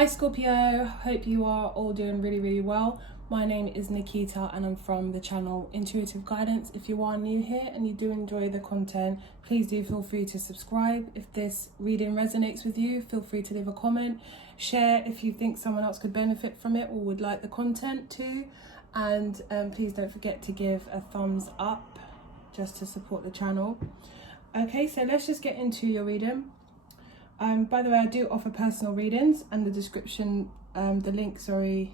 Hi Scorpio, hope you are all doing really well. My name is Nikita and I'm from the channel Intuitive Guidance. If you are new here and you do enjoy the content, please do feel free to subscribe. If this reading resonates with you, feel free to leave a comment. Share if you think someone else could benefit from it or would like the content too. And please don't forget to give a thumbs up just to support the channel. Okay, so let's just get into your reading. By the way, I do offer personal readings, and the description, the link, to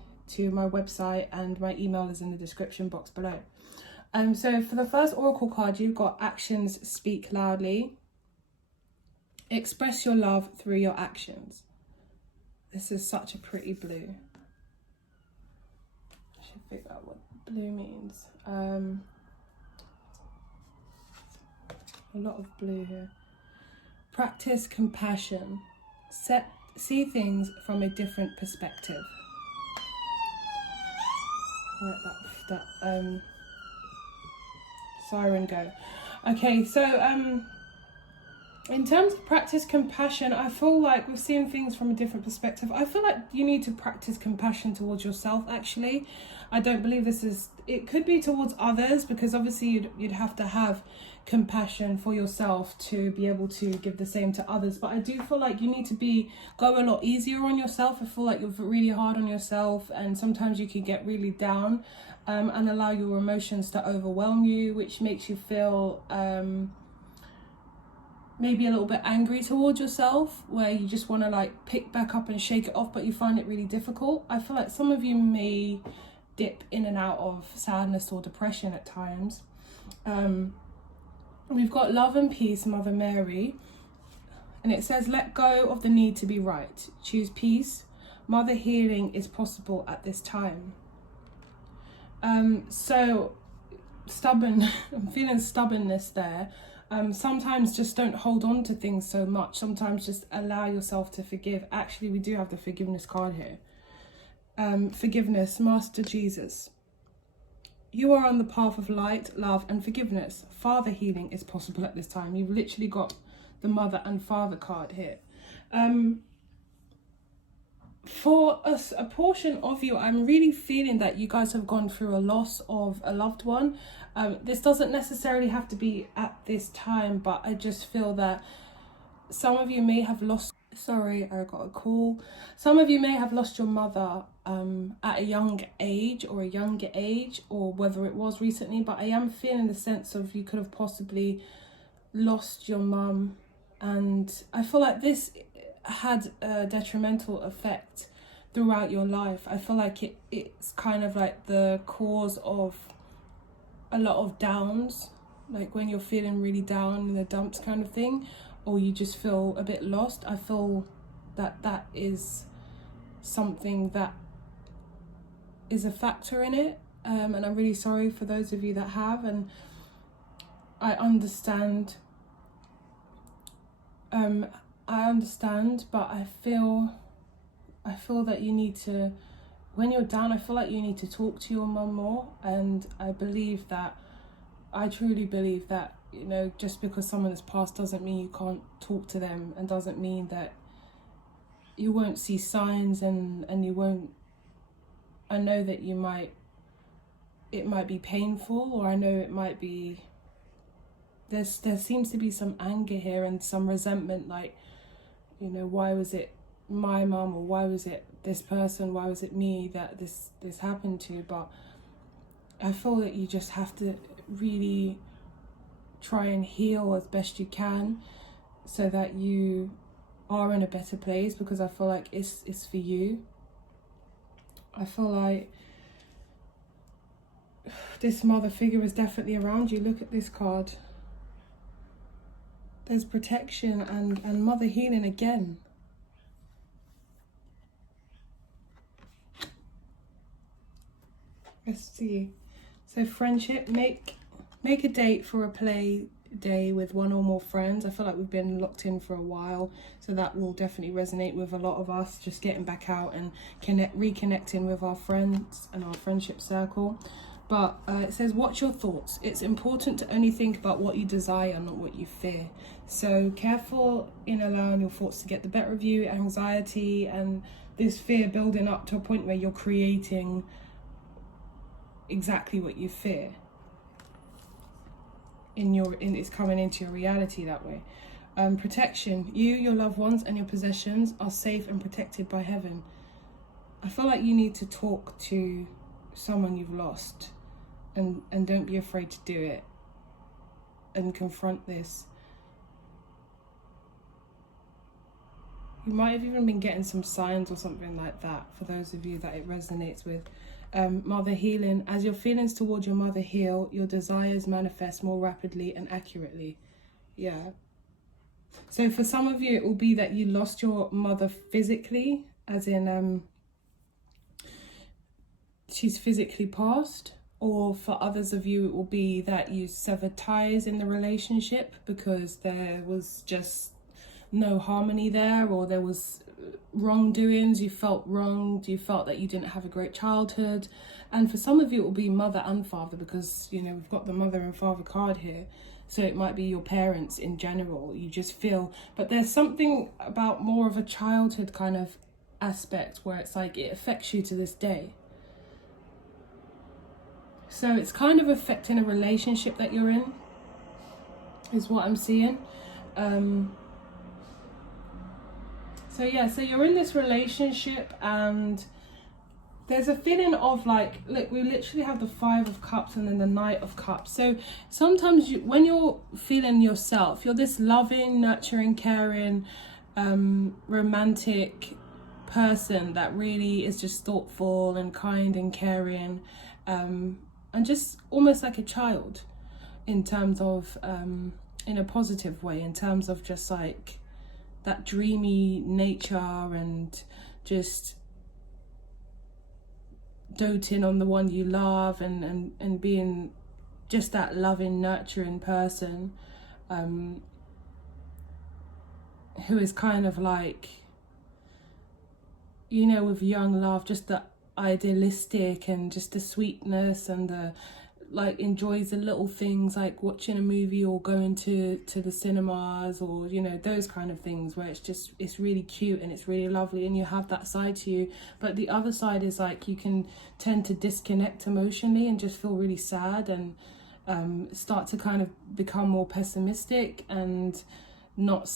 my website and my email is in the description box below. So for the first oracle card, you've got actions speak loudly. Express your love through your actions. This is such a pretty blue. I should figure out what blue means. A lot of blue here. Practice compassion. See things from a different perspective. Let that siren go. Okay, so in terms of practice compassion, I feel like we're seeing things from a different perspective. I feel like you need to practice compassion towards yourself, actually. I don't believe this is... It could be towards others, because obviously you'd have to have compassion for yourself to be able to give the same to others. But I do feel like you need to go a lot easier on yourself. I feel like you're really hard on yourself, and sometimes you can get really down and allow your emotions to overwhelm you, which makes you feel... maybe a little bit angry towards yourself, where you just want to like pick back up and shake it off, but you find it really difficult. I feel like some of you may dip in and out of sadness or depression at times. We've got love and peace, Mother Mary, and it says, let go of the need to be right. Choose peace. Mother, healing is possible at this time. So stubborn, I'm feeling stubbornness there. Sometimes just don't hold on to things so much. Sometimes just allow yourself to forgive. Actually, we do have the forgiveness card here. Forgiveness, Master Jesus. You are on the path of light, love and forgiveness. Father, healing is possible at this time. You've literally got the mother and father card here. For a portion of you, I'm really feeling that you guys have gone through a loss of a loved one. This doesn't necessarily have to be at this time, but I just feel that some of you may have lost... Sorry, I got a call. Some of you may have lost your mother at a young age or a younger age, or whether it was recently, but I am feeling the sense of you could have possibly lost your mum, and I feel like this had a detrimental effect throughout your life. I feel like it's kind of like the cause of a lot of downs, like when you're feeling really down in the dumps kind of thing, or you just feel a bit lost. I feel that that is something that is a factor in it, and I'm really sorry for those of you that have, and I understand. But I feel that you need to, when you're down, I feel like you need to talk to your mum more. And I truly believe that, you know, just because someone has passed doesn't mean you can't talk to them, and doesn't mean that you won't see signs and you won't... I know that it might be painful, or I know it might be... There seems to be some anger here and some resentment, like, you know, why was it my mum, or why was it this person, why was it me that this happened to? But I feel that you just have to really try and heal as best you can, so that you are in a better place, because I feel like it's for you. I feel like this mother figure is definitely around you. Look at this card. There's protection and mother healing again. Let's see. So friendship, make a date for a play day with one or more friends. I feel like we've been locked in for a while, so that will definitely resonate with a lot of us, just getting back out and reconnecting with our friends and our friendship circle. But it says, watch your thoughts. It's important to only think about what you desire, not what you fear. So careful in allowing your thoughts to get the better of you, anxiety and this fear building up to a point where you're creating exactly what you fear. It's coming into your reality that way. Protection. You, your loved ones, and your possessions are safe and protected by heaven. I feel like you need to talk to someone you've lost, and don't be afraid to do it and confront this. You might have even been getting some signs or something like that for those of you that it resonates with. Mother healing. As your feelings towards your mother heal, your desires manifest more rapidly and accurately. Yeah. So for some of you, it will be that you lost your mother physically, as in she's physically passed. Or for others of you, it will be that you severed ties in the relationship because there was just no harmony there, or there was wrongdoings, you felt wronged, you felt that you didn't have a great childhood. And for some of you, it will be mother and father, because, you know, we've got the mother and father card here. So it might be your parents in general. You just feel, but there's something about more of a childhood kind of aspect where it's like it affects you to this day. So it's kind of affecting a relationship that you're in, is what I'm seeing. So yeah, so you're in this relationship and there's a feeling of like, look, we literally have the 5 of Cups and then the Knight of Cups. So sometimes when you're feeling yourself, you're this loving, nurturing, caring, romantic person that really is just thoughtful and kind and caring, and just almost like a child in terms of, in a positive way, in terms of just like that dreamy nature and just doting on the one you love and being just that loving, nurturing person, who is kind of like, you know, with young love, just the idealistic and just the sweetness and the like, enjoys the little things like watching a movie or going to the cinemas, or, you know, those kind of things where it's really cute and it's really lovely and you have that side to you. But the other side is like you can tend to disconnect emotionally and just feel really sad and start to kind of become more pessimistic and not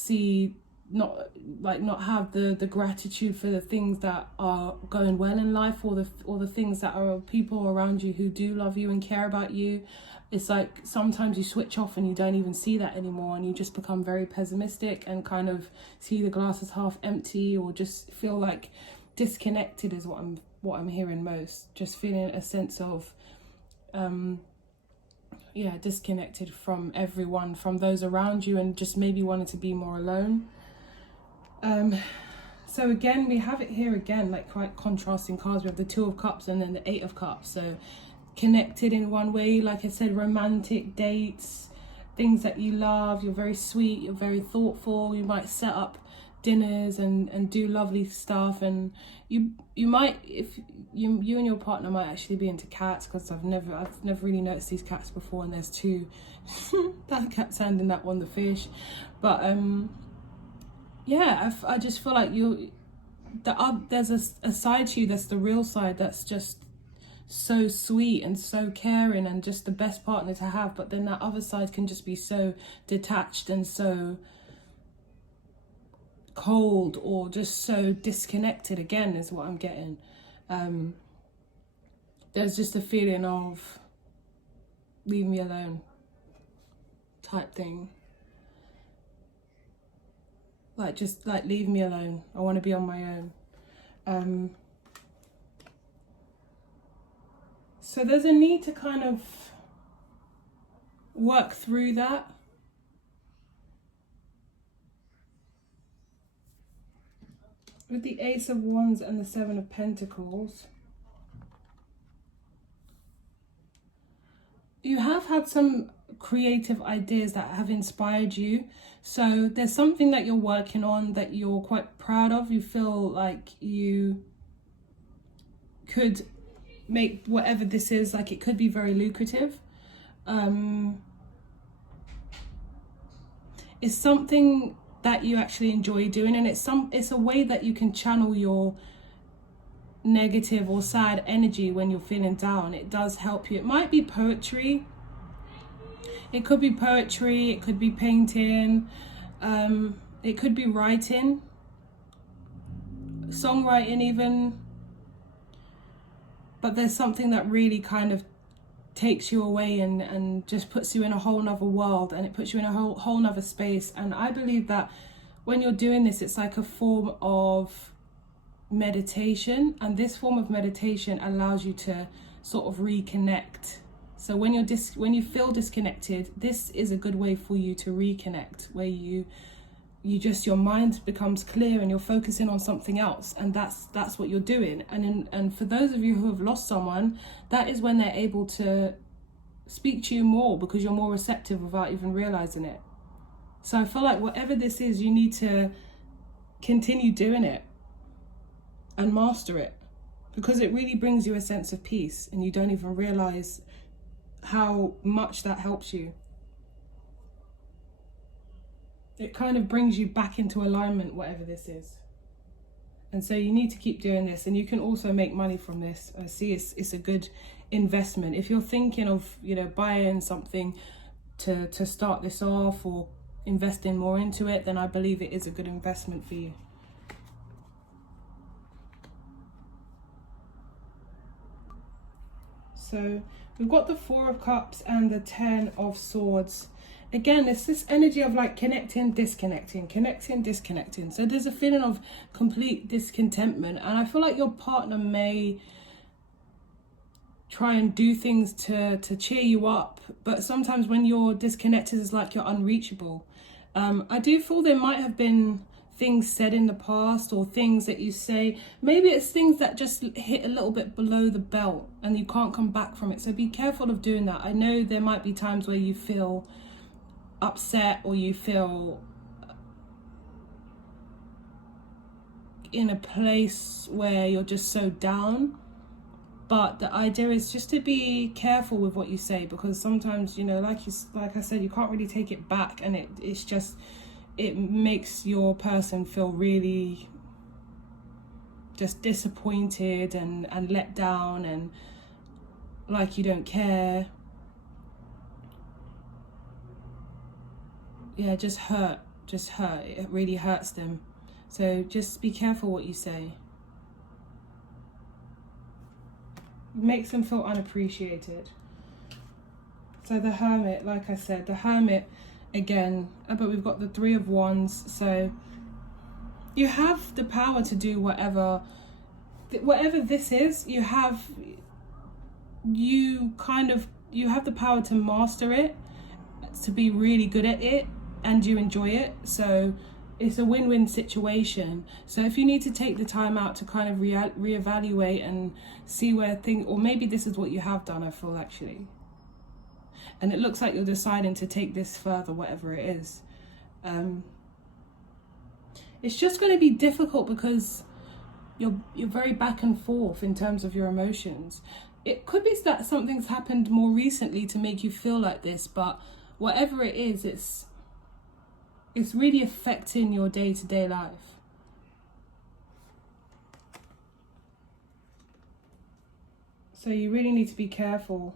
have the gratitude for the things that are going well in life, or the things that are people around you who do love you and care about you. It's like sometimes you switch off and you don't even see that anymore, and you just become very pessimistic and kind of see the glass as half empty, or just feel like disconnected is what I'm hearing most. Just feeling a sense of disconnected from everyone, from those around you, and just maybe wanting to be more alone. So again, we have it here again, like quite contrasting cards. We have the 2 of Cups and then the 8 of Cups. So connected in one way, like I said, romantic dates, things that you love. You're very sweet, you're very thoughtful. You might set up dinners and do lovely stuff, and you might, if you and your partner might actually be into cats, because I've never really noticed these cats before, and there's 2 that cat sand and that one the fish. But yeah, I just feel like there's a side to you that's the real side, that's just so sweet and so caring and just the best partner to have. But then that other side can just be so detached and so cold, or just so disconnected, again, is what I'm getting. There's just a feeling of leave me alone type thing. Like, just like, leave me alone. I want to be on my own. So there's a need to kind of work through that. With the Ace of Wands and the 7 of Pentacles, you have had some creative ideas that have inspired you. So there's something that you're working on that you're quite proud of. You feel like you could make whatever this is, like, it could be very lucrative. It's something that you actually enjoy doing, and it's a way that you can channel your negative or sad energy when you're feeling down. It does help you. It might be poetry. It could be poetry. It could be painting. It could be writing, songwriting even. But there's something that really kind of takes you away and just puts you in a whole nother world, and it puts you in a whole nother space. And I believe that when you're doing this, it's like a form of meditation, and this form of meditation allows you to sort of reconnect. So when you feel disconnected, this is a good way for you to reconnect, where you just, your mind becomes clear and you're focusing on something else, and that's what you're doing. And for those of you who have lost someone, that is when they're able to speak to you more, because you're more receptive without even realizing it. So I feel like whatever this is, you need to continue doing it and master it, because it really brings you a sense of peace, and you don't even realize how much that helps you. It kind of brings you back into alignment, whatever this is. And so you need to keep doing this, and you can also make money from this. I see it's a good investment. If you're thinking of, buying something to start this off, or investing more into it, then I believe it is a good investment for you. So we've got the 4 of Cups and the 10 of Swords. Again, it's this energy of like connecting, disconnecting, connecting, disconnecting. So there's a feeling of complete discontentment. And I feel like your partner may try and do things to cheer you up. But sometimes when you're disconnected, it's like you're unreachable. I do feel there might have been things said in the past, or things that you say, maybe it's things that just hit a little bit below the belt and you can't come back from it. So be careful of doing that. I know there might be times where you feel upset, or you feel in a place where you're just so down, but the idea is just to be careful with what you say, because sometimes, like I said, you can't really take it back, and it makes your person feel really just disappointed and let down, and like you don't care. Yeah, just hurt. It really hurts them. So just be careful what you say. It makes them feel unappreciated. So the Hermit, like I said, the Hermit again, but we've got the 3 of Wands. So you have the power to do whatever this is. You have the power to master it, to be really good at it, and you enjoy it. So it's a win-win situation. So if you need to take the time out to kind of reevaluate and see where things, or maybe this is what you have done, I feel, actually, and it looks like you're deciding to take this further, whatever it is. It's just going to be difficult because you're very back and forth in terms of your emotions. It could be that something's happened more recently to make you feel like this, but whatever it is, it's really affecting your day-to-day life. So you really need to be careful.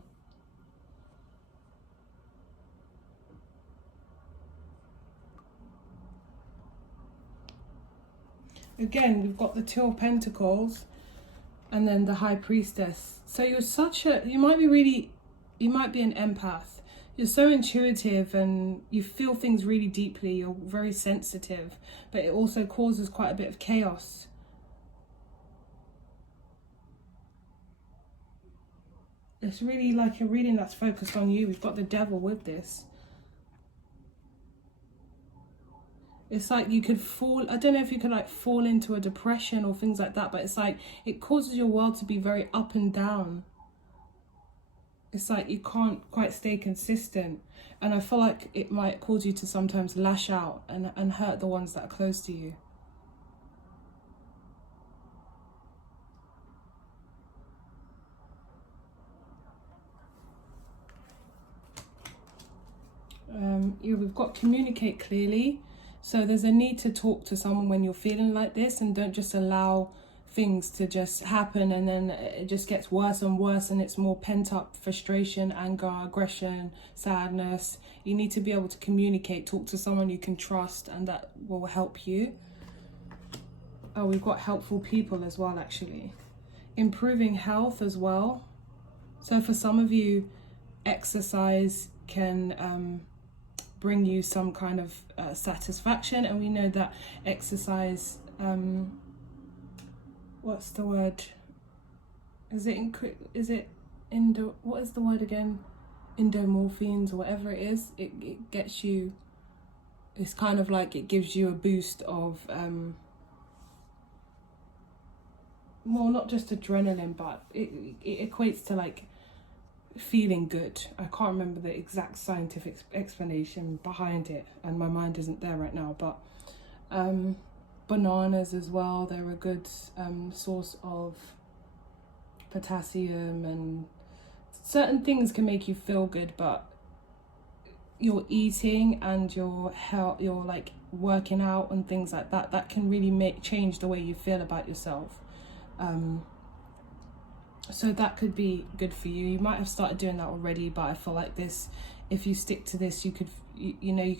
Again, we've got the 2 of Pentacles and then the High Priestess. So you might be an empath. You're so intuitive and you feel things really deeply. You're very sensitive, but it also causes quite a bit of chaos. It's really like a reading that's focused on you. We've got the Devil with this. It's like you could fall, I don't know if you could like fall into a depression or things like that, but it's like it causes your world to be very up and down. It's like you can't quite stay consistent. And I feel like it might cause you to sometimes lash out and hurt the ones that are close to you. We've got communicate clearly. So there's a need to talk to someone when you're feeling like this, and don't just allow things to just happen, and then it just gets worse and worse, and it's more pent up frustration, anger, aggression, sadness. You need to be able to communicate, talk to someone you can trust, and that will help you. Oh, we've got helpful people as well, actually. Improving health as well. So for some of you, exercise can bring you some kind of satisfaction, and we know that exercise, what's the word? What is the word again? Endomorphines or whatever it is. It gets you, it's kind of like it gives you a boost of, well, not just adrenaline, but it equates to like feeling good. I can't remember the exact scientific explanation behind it, and my mind isn't there right now, but bananas as well, they're a good source of potassium, and certain things can make you feel good, but your eating and your health, your like working out and things like that, that can really change the way you feel about yourself. So that could be good for you. You might have started doing that already, but I feel like this, if you stick to this, you could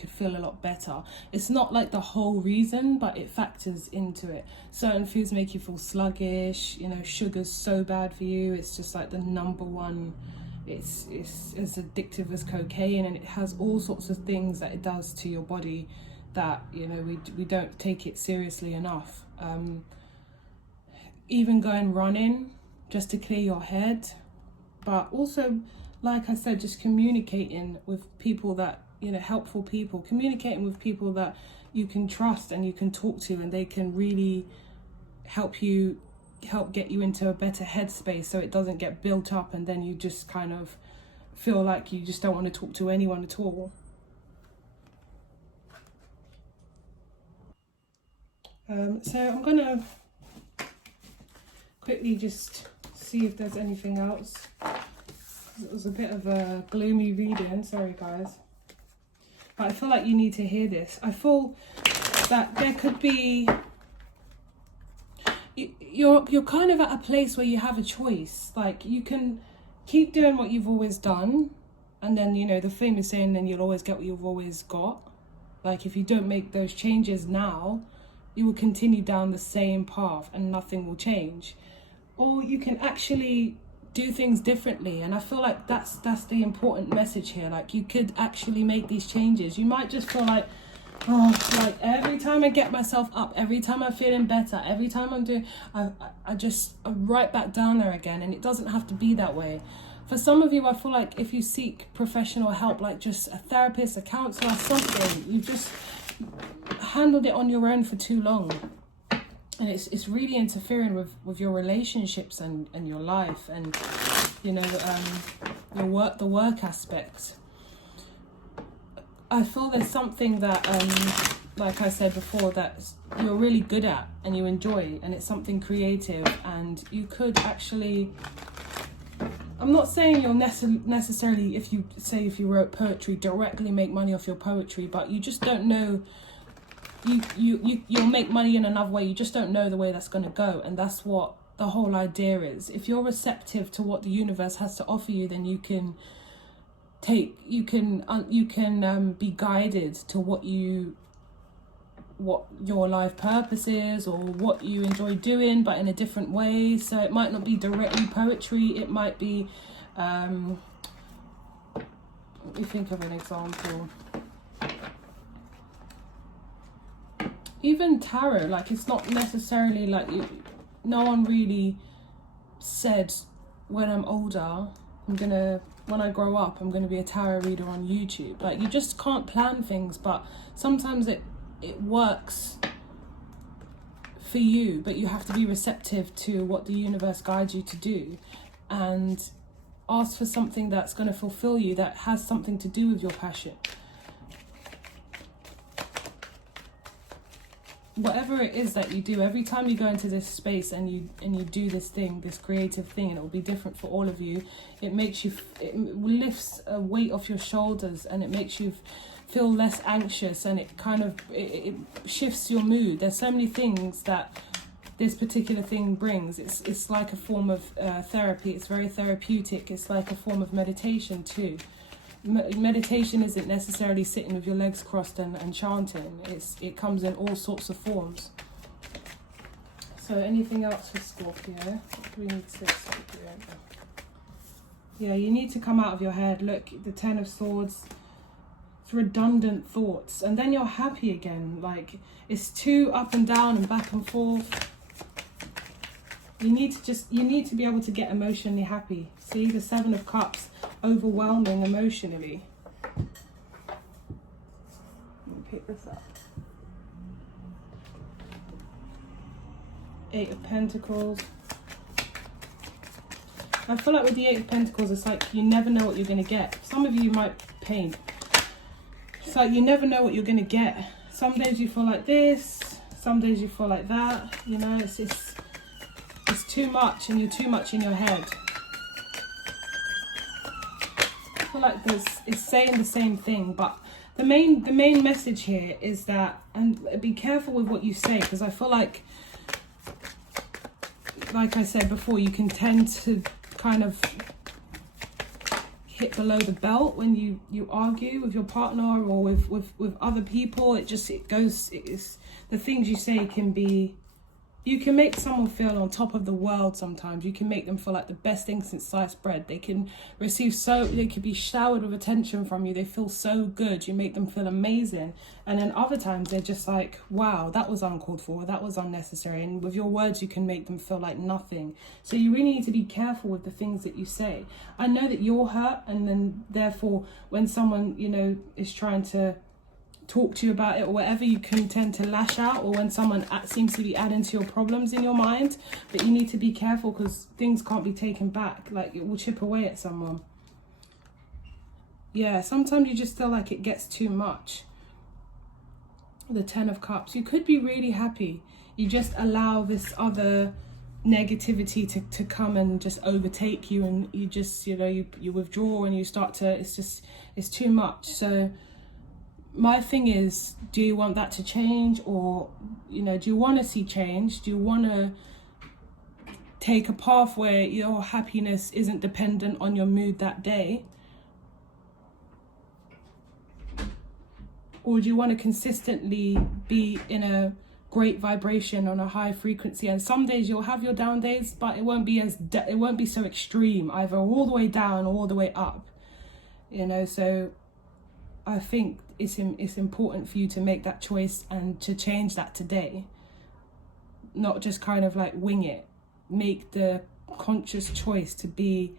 feel a lot better. It's not like the whole reason, but it factors into it. Certain foods make you feel sluggish. Sugar's so bad for you. It's just like the number one. It's as addictive as cocaine, and it has all sorts of things that it does to your body that we don't take it seriously enough. Even going running just to clear your head, but also, like I said, just communicating with people that, helpful people, communicating with people that you can trust and you can talk to, and they can really help get you into a better headspace, so it doesn't get built up and then you just kind of feel like you just don't want to talk to anyone at all. So I'm gonna quickly just see if there's anything else. It was a bit of a gloomy reading, sorry guys, but I feel like you need to hear this. I feel that there could be, you're kind of at a place where you have a choice. Like, you can keep doing what you've always done, and then the famous saying, then you'll always get what you've always got. Like, if you don't make those changes now, you will continue down the same path and nothing will change. Or you can actually do things differently, and I feel like that's the important message here. Like, you could actually make these changes. You might just feel like, like every time I get myself up, every time I'm feeling better, every time I'm doing, I'm right back down there again, and it doesn't have to be that way. For some of you, I feel like if you seek professional help, like just a therapist, a counselor, something, you've just handled it on your own for too long. And it's really interfering with your relationships and your life, and the work aspects. I feel there's something that like I said before, that you're really good at and you enjoy, and it's something creative, and you could actually, I'm not saying you'll necessarily, if you wrote poetry, directly make money off your poetry, but you just don't know. You'll make money in another way. You just don't know the way that's going to go, and that's what the whole idea is. If you're receptive to what the universe has to offer you, then you can be guided to what your life purpose is, or what you enjoy doing, but in a different way. So it might not be directly poetry. It might be, let me think of an example. Even tarot, like, it's not necessarily like no one really said when I'm older, when I grow up, I'm gonna be a tarot reader on YouTube. Like, you just can't plan things, but sometimes it works for you, but you have to be receptive to what the universe guides you to do, and ask for something that's going to fulfill you, that has something to do with your passion. Whatever it is that you do, every time you go into this space and you do this thing, this creative thing, and it will be different for all of you, it lifts a weight off your shoulders, and it makes you feel less anxious, and it shifts your mood. There's so many things that this particular thing brings. It's like a form of therapy. It's very therapeutic. It's like a form of meditation too. Meditation isn't necessarily sitting with your legs crossed and chanting. It comes in all sorts of forms. So anything else for Scorpio? What do we need to say, Scorpio? Yeah, you need to come out of your head. Look, the Ten of Swords. It's redundant thoughts, and then you're happy again. Like, it's too up and down and back and forth. You need to be able to get emotionally happy. See, the Seven of Cups, overwhelming emotionally. Let me pick this up. Eight of Pentacles. I feel like with the Eight of Pentacles, it's like you never know what you're going to get. Some of you might paint. It's like you never know what you're going to get. Some days you feel like this, some days you feel like that. You know, it's too much, and you're too much in your head. I feel like it's saying the same thing, but the main message here is that, and be careful with what you say, because I feel like I said before, you can tend to kind of hit below the belt when you argue with your partner or with other people. It's the things you say can be, you can make someone feel on top of the world sometimes. You can make them feel like the best thing since sliced bread. They can they could be showered with attention from you. They feel so good. You make them feel amazing. And then other times they're just like, wow, that was uncalled for. That was unnecessary. And with your words, you can make them feel like nothing. So you really need to be careful with the things that you say. I know that you're hurt, and then therefore when someone, you know, is trying to talk to you about it or whatever, you can tend to lash out, or when someone seems to be adding to your problems in your mind. But you need to be careful, because things can't be taken back. Like, it will chip away at someone. Yeah, sometimes you just feel like it gets too much. The Ten of Cups. You could be really happy. You just allow this other negativity to come and just overtake you, and you just, you know, you withdraw and you start to, it's too much. So my thing is, do you want that to change? Or, you know, do you want to see change? Do you want to take a path where your happiness isn't dependent on your mood that day? Or do you want to consistently be in a great vibration on a high frequency? And some days you'll have your down days, but it won't be so extreme, either all the way down or all the way up. You know, so I think it's important for you to make that choice and to change that today. Not just kind of like wing it. Make the conscious choice to be,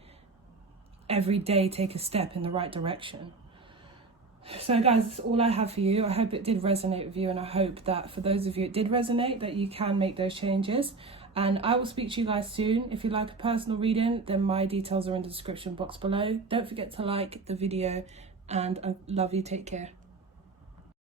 every day, take a step in the right direction. So guys, that's all I have for you. I hope it did resonate with you, and I hope that for those of you it did resonate, that you can make those changes. And I will speak to you guys soon. If you'd like a personal reading, then my details are in the description box below. Don't forget to like the video, and I love you. Take care.